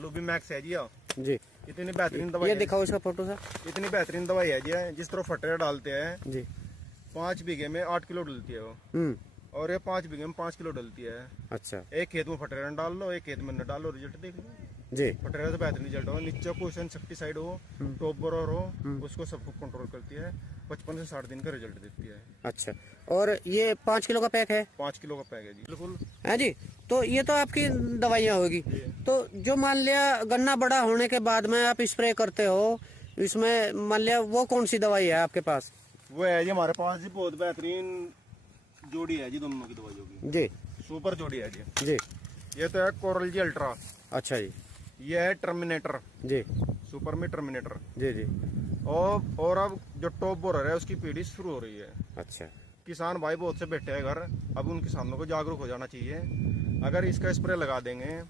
फ्लूबी max है जी। इतनी बेहतरीन दवाई ये दिखाओ इसका फोटो सर। इतनी बेहतरीन दवाई है जी। जिस तरह फटरे डालते हैं जी। 5 बीघे में 8 किलो डलती है वो, और ये 5 बीघे में 5 किलो डलती है। अच्छा। एक खेत में फटरे डाल लो, एक खेत में न डालो, रिजल्ट देख लो जी। फटरे से बेहतरीन रिजल्ट हो। नीचे कोई इंसेक्टिसाइड हो, टॉप बोरर हो, उसको सबको कंट्रोल करती है। 55 से 60 दिन का रिजल्ट देती है। अच्छा। और ये 5 किलो का पैक है? 5 किलो का पैक है जी, बिल्कुल है जी। तो ये तो आपकी दवाइयाँ होगी। तो जो मान लिया गन्ना बड़ा होने के बाद में आप स्प्रे करते हो, इसमें मान लिया वो कौन सी दवाई है आपके पास? वो है जी हमारे पास जी बहुत बेहतरीन जोड़ी है जी दोनों की दवाइयों की जी। सुपर जोड़ी है जी। जी। ये तो है कोरल जी अल्ट्रा। अच्छा जी। ये है टर्मिनेटर जी। सुपर में टर्मिनेटर। जी। जी। और अब जो टॉप बोरर है उसकी पीढ़ी शुरू हो रही है। अच्छा। किसान भाई बहुत से बैठे हैं घर, अब उन किसानों को जागरूक हो जाना चाहिए। अगर इसका स्प्रे लगा देंगे,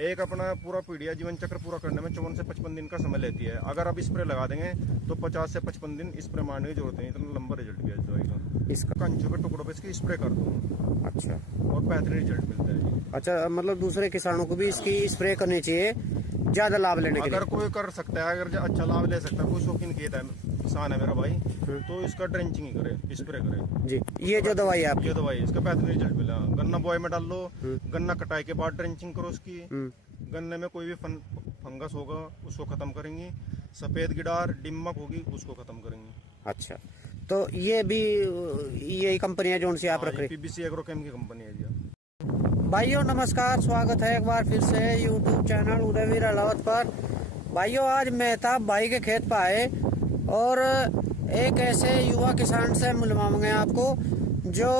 एक अपना पूरा पीढ़िया जीवन चक्र पूरा करने में 54 से 55 दिन का समय लेती है। अगर अब स्प्रे लगा देंगे तो 50 से 55 दिन स्प्रे मारने की जरूरत नहीं, इतना लंबा रिजल्ट भी है इस दवाई का। इसका कंचों के टुकड़ों पे इसकी स्प्रे कर दो। अच्छा। और बेहतरीन रिजल्ट मिलता है। अच्छा, मतलब दूसरे किसानों को भी इसकी स्प्रे करनी चाहिए ज्यादा लाभ लेने के लिए। अगर कोई कर सकता है, अगर अच्छा लाभ ले सकता है, कोई शौकीन खेत है किसान है मेरा भाई, तो इसका ड्रेंचिंग ही करे, स्प्रे करे जी। ये जो दवाई है आपकी, ये दवाई इसका बेहतरीन रिजल्ट मिला। गन्ना बॉय में डाल लो, गन्ना कटाई के बाद ड्रेंचिंग करो उसकी। गन्ने में कोई भी फंगस होगा उसको खत्म करेंगी। सफेद गिडार डिम्मक होगी उसको खत्म करेंगी। अच्छा। तो ये भी यही कंपनी है जो सी आप रख रहे? पीबीसी एग्रोकेम की कंपनी है जी। भाइयों नमस्कार, स्वागत है एक बार फिर से यूट्यूब चैनल उदयवीर अलावत पर। भाइयों आज मेहताब भाई के खेत पर आए और एक ऐसे युवा किसान से मिलवाएंगे आपको जो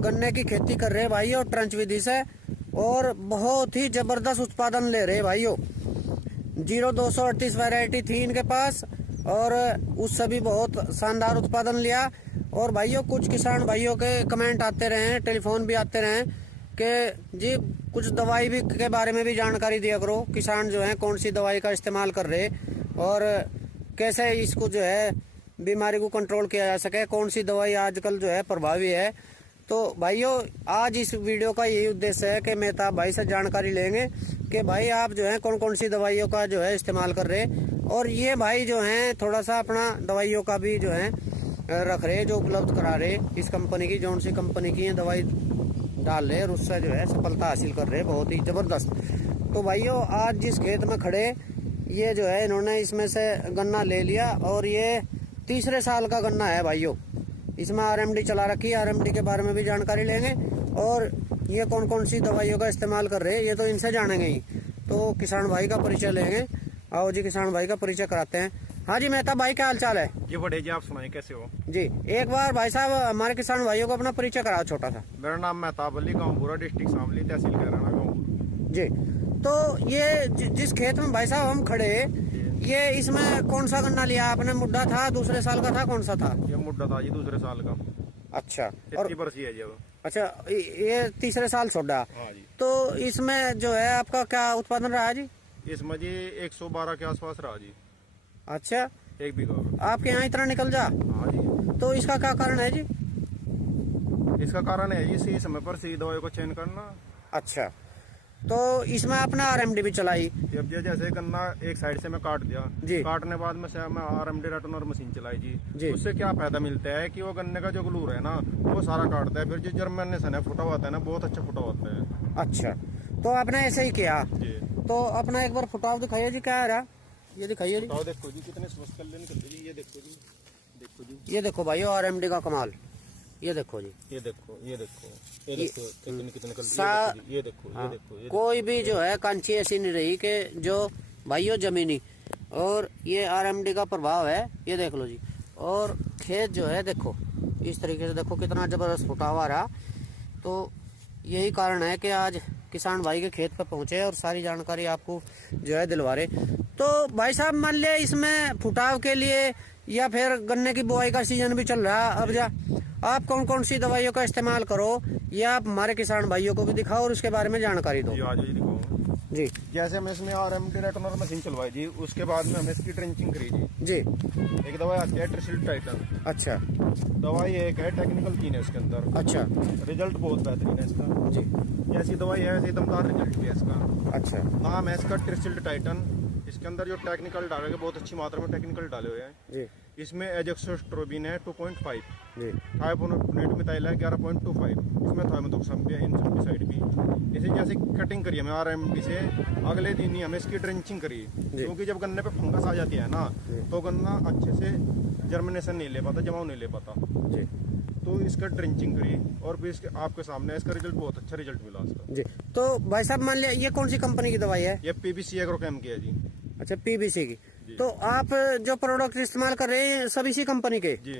गन्ने की खेती कर रहे भाइयों ट्रंच विधि से, और बहुत ही जबरदस्त उत्पादन ले रहे भाइयों। 0238 वैरायटी थी इनके पास और उससे भी बहुत शानदार उत्पादन लिया। और भाइयों कुछ किसान भाइयों के कमेंट आते रहे हैं, टेलीफोन भी आते रहे कि जी कुछ दवाई भी के बारे में भी जानकारी दिया करो, किसान जो है कौन सी दवाई का इस्तेमाल कर रहे और कैसे इसको जो है बीमारी को कंट्रोल किया जा सके, कौन सी दवाई आजकल जो है प्रभावी है। तो भाइयों आज इस वीडियो का यही उद्देश्य है कि मेहताब भाई से जानकारी लेंगे कि भाई आप जो है कौन कौन सी दवाइयों का जो है इस्तेमाल कर रहे, और ये भाई जो है थोड़ा सा अपना दवाइयों का भी जो है रख रहे, जो उपलब्ध करा रहे इस कंपनी की, जौन सी कंपनी की दवाई डाल रहे और उससे जो है सफलता हासिल कर रहे बहुत ही जबरदस्त। तो भाइयों आज जिस खेत में खड़े, ये जो है इन्होंने इसमें से गन्ना ले लिया और ये तीसरे साल का गन्ना है भाइयों। इसमें आरएमडी चला रखी है, आरएमडी के बारे में भी जानकारी लेंगे और ये कौन कौन सी दवाइयों का इस्तेमाल कर रहे हैं ये तो इनसे जानेंगे ही। तो किसान भाई का परिचय लेंगे। आओ जी किसान भाई का परिचय कराते हैं। हाँ जी मेहताब भाई क्या हाल चाल है? जी बढ़िया जी, आप सुनाइए कैसे हो? जी एक बार भाई साहब हमारे किसान भाइयों को अपना परिचय कराओ छोटा सा। मेरा नाम मेहताब अली, गाँव पूरा, डिस्ट्रिक्ट शामली, तहसील कैराना गाँव। जी। तो ये जिस खेत में भाई साहब हम खड़े, ये इसमें कौन सा गन्ना लिया आपने? मुड्डा था, दूसरे साल का था, कौन सा था? ये मुड्डा था जी, दूसरे साल का। अच्छा। और बरसी है जी अब। अच्छा ये तीसरे साल छोड़ा। हाँ जी। तो इसमें जो है आपका क्या उत्पादन रहा जी? इसमें जी 112 के आसपास रहा जी। अच्छा। 1 बीघा। आपके यहाँ इतना निकल जा? हाँ जी। तो इसका क्या कारण है जी? इसका कारण है जी सही समय पर सही दवाई को चयन करना। अच्छा। तो इसमें अपना आरएमडी भी चलाई? अब जैसे गन्ना एक साइड से मैं काट दिया जी, काटने बाद में से मैं आरएमडी रटनर मशीन चलाई जी। उससे क्या फायदा मिलता है कि वो गन्ने का जो ग्लूर है ना वो सारा काटता है, फिर जो जर्मिनेशन है फुटा होता है ना बहुत अच्छा फुटा होता है। अच्छा। तो आपने ऐसे ही किया जी। तो अपना एक बार फुटाव दिखाइए जी, क्या आ रहा ये दिखाइए जी। देखो जी कितने स्वस्थ कल निकलते जी, ये देखो जी, देखो जी, ये देखो भाई आरएमडी का कमाल, ये देखो जी, ये देखो, ये देखो, ये देखो कितने कल, ये देखो, ये देखो, कोई भी जो है कांची ऐसी नहीं रही कि जो भाइयों जमीनी, और ये आरएमडी का प्रभाव है, ये देख लो जी। और खेत जो है देखो इस तरीके से, देखो कितना जबरदस्त फुटावा रहा। तो यही कारण है कि आज किसान भाई के खेत पर पहुंचे और सारी जानकारी आपको जो है दिलवा रहे। तो भाई साहब मान लिया इसमें फुटाव के लिए या फिर गन्ने की बुआई का सीजन भी चल रहा है, अब जा आप कौन कौन सी दवाइयों का इस्तेमाल करो, या आप हमारे किसान भाइयों को भी दिखाओ और उसके बारे में जानकारी दो। आज जी दिखाओ। जी जैसे हमने इसमें RMD रेटनर मशीन चलवाई जी, उसके बाद में हमने इसकी ड्रेंचिंग करी जी। जी एक दवाई आती है ट्रिसिल टाइटन, अच्छा दवाई एक है, टेक्निकल 3 है इसके अंदर। अच्छा रिजल्ट बहुत बेहतरीन है इसका जी जैसी दवाई है वैसे दमदार रिजल्ट भी है इसका। अच्छा नाम है इसका ट्रिसिल टाइटन। इसके अंदर जो टेक्निकल डाले गए बहुत अच्छी मात्रा में टेक्निकल डाले हुए हैं। जी इसमें एजोक्सोस्ट्रोबिन है 2.5, जी थायोफोनेट मिथाइल है 11.25, इसमें थायोमेथोक्साम भी है, इंसेक्टिसाइड भी। इसे जैसे कटिंग करी हमें RMD से, अगले दिन ही हमें इसकी ड्रेंचिंग करी, क्योंकि जब गन्ने पे फंगस आ जाती है ना तो गन्ना अच्छे से जर्मिनेशन नहीं ले पाता, जमाव नहीं ले पाता। जी तो इसका ड्रेंचिंग करी और भी इसके आपके सामने इसका रिजल्ट बहुत अच्छा रिजल्ट मिला इसका। जी। तो भाई साहब मान लिया ये कौन सी कंपनी की दवाई है? ये PBC एग्रोकेम की है जी। अच्छा PBC की। तो आप जो प्रोडक्ट इस्तेमाल कर रहे हैं सब इसी कंपनी के जी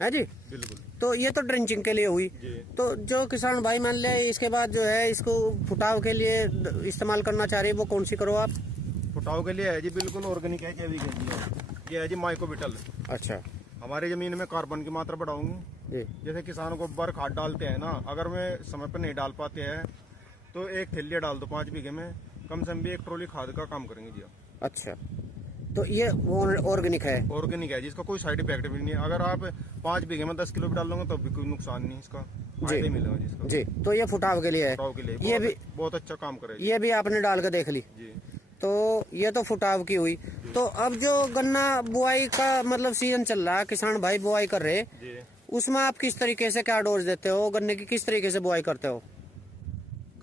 है जी? बिल्कुल तो ये तो ड्रेंचिंग के लिए हुई। जी। तो जो किसान भाई मान ले इसके बाद जो है इसको फुटाव के लिए इस्तेमाल करना चाह रहे हैं वो कौन सी करो आप? फुटाव के लिए है जी बिल्कुल ऑर्गेनिक है, जैविक है जी। ये है जी माइकोबिटल। अच्छा हमारी जमीन में कार्बन की मात्रा बढ़ाऊंगी। जी जैसे किसानों को बर खाद डालते हैं ना, अगर वे समय पर नहीं डाल पाते हैं तो एक थैलिया डाल दो 5 बीघे में, कम से कम भी 1 ट्रॉली खाद का काम करेंगे जी। अच्छा तो ये ऑर्गेनिक है? ऑर्गेनिक है जी, इसका कोई साइड इफेक्ट भी नहीं है। अगर आप 5 बीघे में 10 किलो भी डालोगे तो भी कोई नुकसान नहीं, इसका फायदा ही मिलेगा जी इसका। जी तो ये फुटाव के लिए है? फुटाव के लिए ये भी बहुत अच्छा काम करेगा ये भी आपने डाल के देख ली? जी। तो ये तो फुटाव की हुई। तो अब जो गन्ना बुआई का मतलब सीजन चल रहा है, किसान भाई बुआई कर रहे, जी उसमें आप किस तरीके से क्या डोज देते हो? गन्ने की किस तरीके से बुआई करते हो?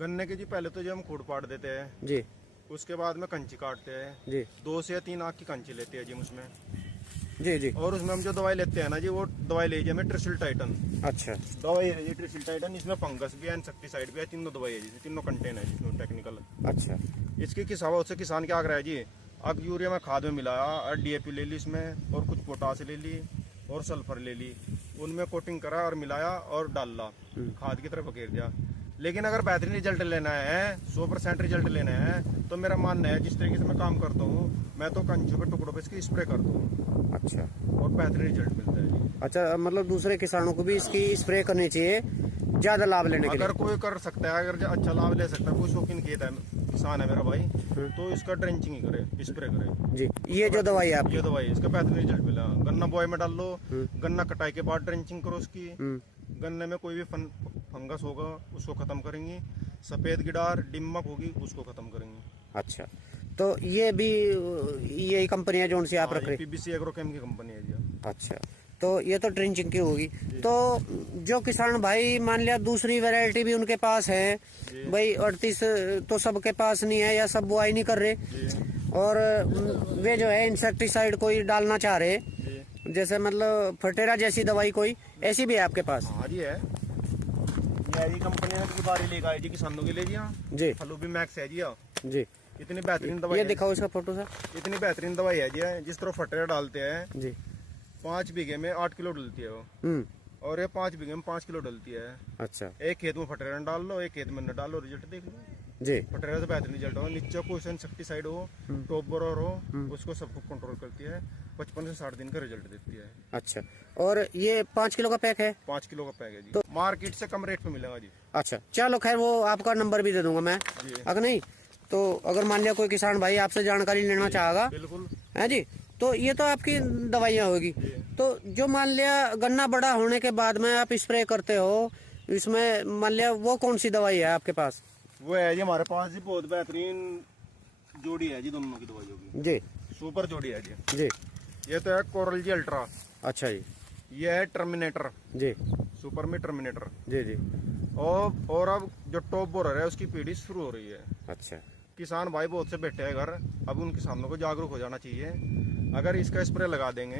गन्ने के जी पहले तो जो हम खूड पाट देते हैं, जी उसके बाद में कंची काटते हैं। जी 2 से 3 आँख की कंची लेते हैं जी उसमें। जी जी और उसमें हम जो दवाई लेते हैं ना जी, वो दवाई लीजिए हमें ट्रिसिल टाइटन अच्छा दवाई है जी। ट्रिसिल टाइटन इसमें फंगस भी है, इंसेक्टिसाइड भी है, तीनों दवाई है जी, तीनों कंटेन है जिसमें टेक्निकल। अच्छा इसकी किस हवा उससे किसान क्या कर रहा है जी, अब यूरिया में खाद में मिलाया और DAP ले ली इसमें, और कुछ पोटास ले ली और सल्फर ले ली, उनमें कोटिंग करा और मिलाया और डाला, खाद की तरफ घेर दिया। लेकिन अगर बेहतरीन रिजल्ट लेना है, 100% रिजल्ट लेना है, तो मेरा मानना है जिस तरीके से मैं काम करता हूँ, मैं तो कंचों के टुकड़ों पे इसकी स्प्रे करता हूँ। अच्छा और बेहतरीन रिजल्ट मिलता है जी। अच्छा मतलब दूसरे किसानों को भी इसकी स्प्रे करनी चाहिए ज्यादा लाभ लेने के लिए? अगर कोई कर सकता है, अगर अच्छा लाभ ले सकता है, कोई शौकीन खेत है किसान है मेरा भाई, तो इसका ड्रेंचिंग ही करे, स्प्रे करे जी। ये जो दवाई है आपकी? ये दवाई इसका बेहतरीन रिजल्ट मिला। गन्ना बुआई में डाल लो, गन्ना कटाई के बाद ड्रेंचिंग करो उसकी। गन्ने में कोई भी फंगस होगा उसको खत्म करेंगी, सफेद गिडार डिम्मक होगी उसको खत्म करेंगी। अच्छा तो ये भी यही कंपनी है जो सी आप रख रहे? PBC एग्रोकेम की कंपनी है जी। अच्छा तो ये तो ड्रेंचिंग की होगी। तो जो किसान भाई मान लिया दूसरी वैरायटी भी उनके पास है भाई, 38 तो सबके पास नहीं है या सब बुआई नहीं कर रहे, और वे जो है इंसेक्टिसाइड कोई डालना चाह रहे, जैसे मतलब फटेरा जैसी दवाई कोई ऐसी भी है आपके पास? हाँ जी है, ये कंपनी ने की बारी लेकर आई जी किसानों के लिए जी। हाँ जी फलूबी मैक्स है जी। जी इतनी बेहतरीन दवाई ये दिखाओ इसका फोटो सर। इतनी बेहतरीन दवाई है जी, जिस तरह फटेरा डालते हैं जी 5 बीघे में 8 किलो डलती है वो, और ये 5 बीघे में 5 किलो डलती है। अच्छा एक खेत में फटेरा डाल लो, एक खेत में न डालो, रिजल्ट देख लो जी। फटेरा से बेहतरीन रिजल्ट हो। नीचे कोई इंसेक्टिसाइड हो, टॉप बोरर हो, उसको सबको कंट्रोल करती है, 55 से 60 दिन का रिजल्ट देती है। अच्छा और ये 5 किलो का पैक है? 5 किलो का पैक है जी। तो मार्केट से कम रेट पे मिलेगा जी। अच्छा चलो खैर वो आपका नंबर भी दे दूंगा मैं, अगर नहीं तो अगर मान लिया कोई किसान भाई आपसे जानकारी लेना चाहेगा, बिल्कुल है जी, तो ये तो आपकी दवाइयाँ होगी। तो जो मान लिया गन्ना बड़ा होने के बाद में आप स्प्रे करते हो, इसमें मान लिया वो कौन सी दवाई है आपके पास? वो है जी हमारे पास जी बहुत बेहतरीन जोड़ी है जी दोनों की दवाइयों की, जी सुपर जोड़ी है जी। जी ये तो है कोरल जी अल्ट्रा। अच्छा जी। ये है टर्मिनेटर जी सुपर में टर्मिनेटर जी जी। और अब जो टॉप बोरर है उसकी पीढ़ी शुरू हो रही है। अच्छा किसान भाई बहुत से बैठे हैं घर, अब उन किसानों को जागरूक हो जाना चाहिए। अगर इसका स्प्रे लगा देंगे,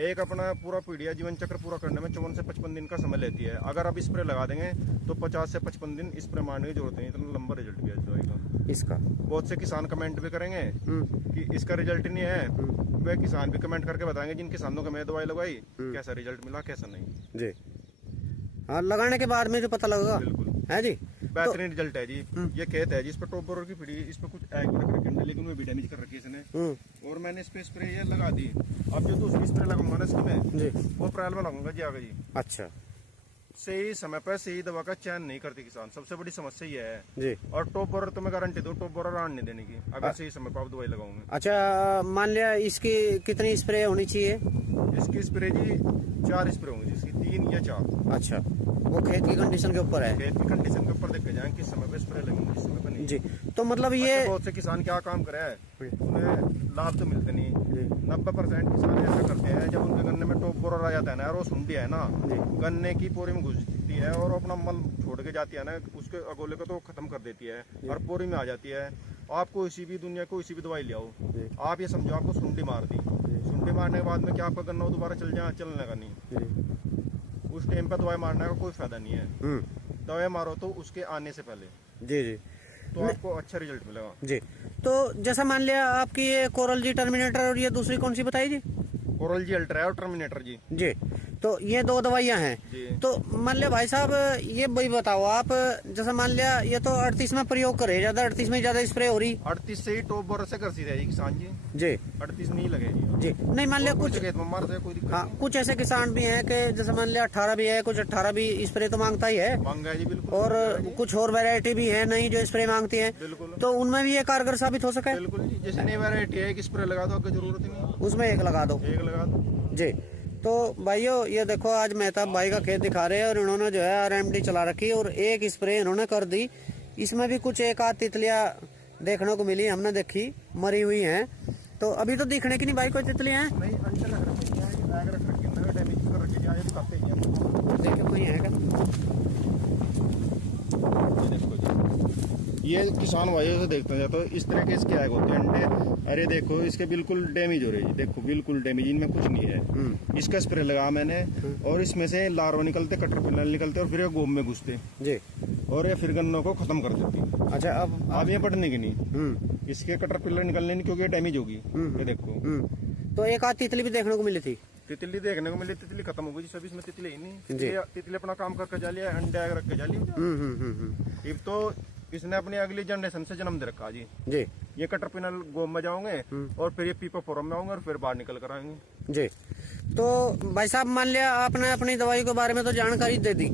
एक अपना पूरा पीढ़िया जीवन चक्र पूरा करने में 54 से 55 दिन का समय लेती है। अगर आप स्प्रे लगा देंगे तो 50 से 55 दिन स्प्रे मारने की जरूरत नहीं, इतना लंबा रिजल्ट भी है दवाई का इसका। बहुत से किसान कमेंट भी करेंगे कि इसका रिजल्ट नहीं है, वे किसान भी कमेंट करके बताएंगे जिन किसानों को मैं दवाई लगाई कैसा रिजल्ट मिला कैसा नहीं जी। हाँ लगाने के बाद में जो पता लगेगा। बिल्कुल है जी बेहतरीन रिजल्ट है जी। ये खेत है जी, इस पर टॉप बोरर की पीढ़ी, इस पर कुछ एग रख रखे हैं, लेकिन वो भी डैमेज कर रखी है इसने, और मैंने इस पे स्प्रे ये लगा दी। अब जो दूसरी स्प्रे लगाऊंगा ना इसकी मैं जी वो अप्रैल में लगाऊंगा जी आगे जी। अच्छा सही समय पर सही दवा का चयन नहीं करते किसान, सबसे बड़ी समस्या ये है जी। और टॉप बोरर तो मैं गारंटी दूं, टॉप बोरर आने नहीं देने की अगर सही समय पर आप दवाई लगाओगे। अच्छा, मान लिया इसकी कितनी स्प्रे होनी चाहिए? इसकी स्प्रे जी 4 स्प्रे होंगी, जिसकी 3 या 4। अच्छा, वो खेत की कंडीशन के ऊपर है। खेत की कंडीशन के ऊपर देखे जाए किस समय पे स्प्रे लगेंगे, किस समय पे नहीं। जी, तो मतलब ये बहुत से किसान क्या काम करे है, उन्हें लाभ तो मिलते नहीं। 90% किसान ऐसा करते हैं, जब उनके गन्ने में टॉप बोरर आ जाता है ना, और वो सुंडी है ना गन्ने की पोरी में घुसती है और अपना मल छोड़ के जाती है ना, उसके अगोले को तो खत्म कर देती है और पोरी में आ जाती है। आपको इसी भी दुनिया को इसी भी दवाई ले आओ, आप ये समझो आपको सुंडी मार दी, सुंडी मारने के बाद में क्या आपका गन्ना दोबारा चलने का नहीं, उस टाइम पर दवाई मारने का कोई फायदा नहीं है। दवाई मारो तो उसके आने से पहले, जी जी, तो आपको अच्छा रिजल्ट मिलेगा। जी। तो जैसा मान लिया आपकी ये कोरल जी टर्मिनेटर और ये दूसरी कौन सी बताई जी? कोरल जी अल्ट्रा और टर्मिनेटर जी। जी, तो ये 2 दवाइयां हैं। जी। तो मान लिया भाई साहब, ये वही बताओ आप, जैसा मान लिया ये तो 38 में प्रयोग करे, ज्यादा 38 में ज्यादा स्प्रे हो रही। 38 से ही टॉप बोरर से कर सी रहेगी किसान जी। जी 38 में ही लगेगी जी। नहीं, मान लिया कुछ, खेत में मार दे कोई दिक्कत हाँ, नहीं। कुछ ऐसे किसान भी हैं कि जैसे मान लिया 18 भी है, कुछ 18 भी स्प्रे तो मांगता ही है, मांगा है जी बिल्कुल। और कुछ और वैरायटी भी है नहीं जो स्प्रे मांगती है, बिल्कुल तो उनमें भी ये कारगर साबित हो सके। बिल्कुल जी, जैसे नई वैरायटी है, एक स्प्रे लगा दो, आपको जरूरत ही नहीं, उसमें एक लगा दो। एक लगा दो जी। तो भाइयों ये देखो, आज मेहताब भाई का खेत दिखा रहे हैं और इन्होंने जो है RMD चला रखी और एक स्प्रे इन्होंने कर दी। इसमें भी कुछ एक आध तितलियां देखने को मिली, हमने देखी मरी हुई हैं। तो अभी तो दिखने की नहीं भाई कोई तितलियां हैं, नहीं, अंडे लग रखे हैं, बैग रख रखे हैं, डैमेज कर रखे हैं, ये खाते हैं। देखो कोई है क्या? ये देखो जी, ये किसान भाइयों से देखते हैं तो इस तरह के इसके आग होते हैं अंडे। अरे देखो इसके बिल्कुल डैमेज हो रही है, देखो बिल्कुल डैमेज, इनमें कुछ नहीं है। इसका स्प्रे लगा मैंने और इसमें से लार्वा निकलते, कटरपिलर निकलते और फिर ये गोम में घुसते जी, और ये फिर गन्नों को खत्म कर देती। अच्छा, अब ये बढ़ने की नहीं, इसके कटरपिलर निकलने नहीं, क्योंकि ये डैमेज होगी। ये देखो, तो एक आध तितली भी देखने को मिली थी। तितली देखने को मिली, तितली खत्म हो गई जी, सभी इसमें तितली ही नहीं। तितली अपना काम करके जा लिया, अंडे आग रख के जा लिया। अब तो इसने अपनी अगली जनरेशन से जन्म दे रखा जी। जी, ये कटरपिलर गोम में जाओगे और फिर ये पीपा फोरम में आऊंगे और फिर बाहर निकल कर आएंगे। जी। तो भाई साहब मान लिया आपने अपनी दवाई के बारे में तो जानकारी दे दी,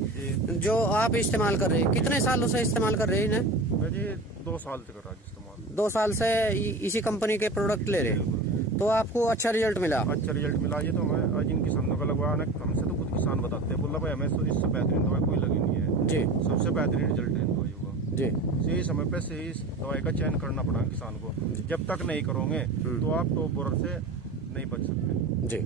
जो आप इस्तेमाल कर रहे हैं, कितने सालों से इस्तेमाल कर रहे हैं इन्हें? मैं जी 2 साल से कर रहा हूँ इस्तेमाल। 2 साल से इसी कंपनी के प्रोडक्ट ले रहे हैं, तो आपको अच्छा रिजल्ट मिला? अच्छा रिजल्ट मिला। ये तो हमें जिन किसानों का लगवाना, हमसे तो खुद किसान बताते हैं, बोला भाई हमें इससे बेहतरीन दवाई कोई लगी नहीं है जी, सबसे बेहतरीन रिजल्ट है दवाइयों का। जी, सही समय पे सही दवाई का चयन करना पड़ा किसान को, जब तक नहीं करोगे तो आप टॉप बोरर से नहीं बच सकते। जी।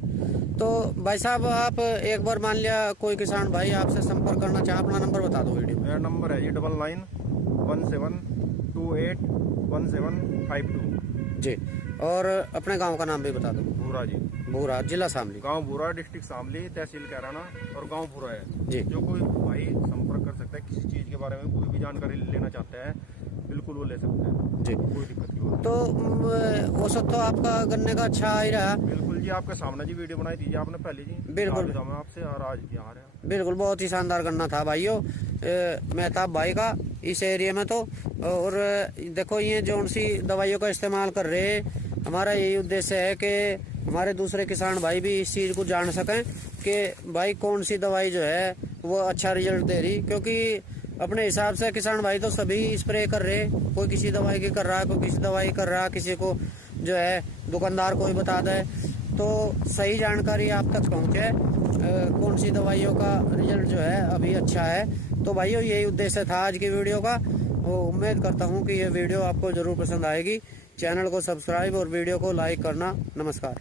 तो भाई साहब आप एक बार मान लिया कोई किसान भाई आपसे संपर्क करना चाहे, अपना नंबर बता दो वीडियो। मेरा नंबर है जी 9917281752। जी, और अपने गांव का नाम भी बता दो। भूरा जी, भूरा, जिला शामली। गांव भूरा, डिस्ट्रिक्ट शामली, तहसील कैराना और गांव भूरा है जी। जो कोई भाई संपर्क कर सकता है, किसी चीज के बारे में कोई भी जानकारी लेना चाहता है, बिल्कुल वो ले सकते हैं जी, कोई दिक्कत नहीं होती। तो औसत तो आपका गन्ने का अच्छा आ ही रहा। बिल्कुल जी, आपके सामने जी वीडियो बनाई थी आपने पहले जी। बिल्कुल। मैं आपसे और आज यहाँ रहा। बिल्कुल, बहुत ही शानदार गन्ना था भाइयों मेहताब भाई का इस एरिया में। तो और देखो ये जो सी दवाइयों का इस्तेमाल कर रहे हैं, हमारा यही उद्देश्य है कि हमारे दूसरे किसान भाई भी इस चीज़ को जान सकें कि भाई कौन सी दवाई जो है वो अच्छा रिजल्ट दे रही। क्योंकि अपने हिसाब से किसान भाई तो सभी स्प्रे कर रहे, कोई किसी दवाई की कर रहा है, कोई किसी दवाई कर रहा है, किसी को जो है दुकानदार कोई बता दे, तो सही जानकारी आप तक पहुँचे कौन सी दवाइयों का रिजल्ट जो है अभी अच्छा है। तो भाइयों यही उद्देश्य था आज की वीडियो का। वो उम्मीद करता हूँ कि ये वीडियो आपको ज़रूर पसंद आएगी। चैनल को सब्सक्राइब और वीडियो को लाइक करना। नमस्कार।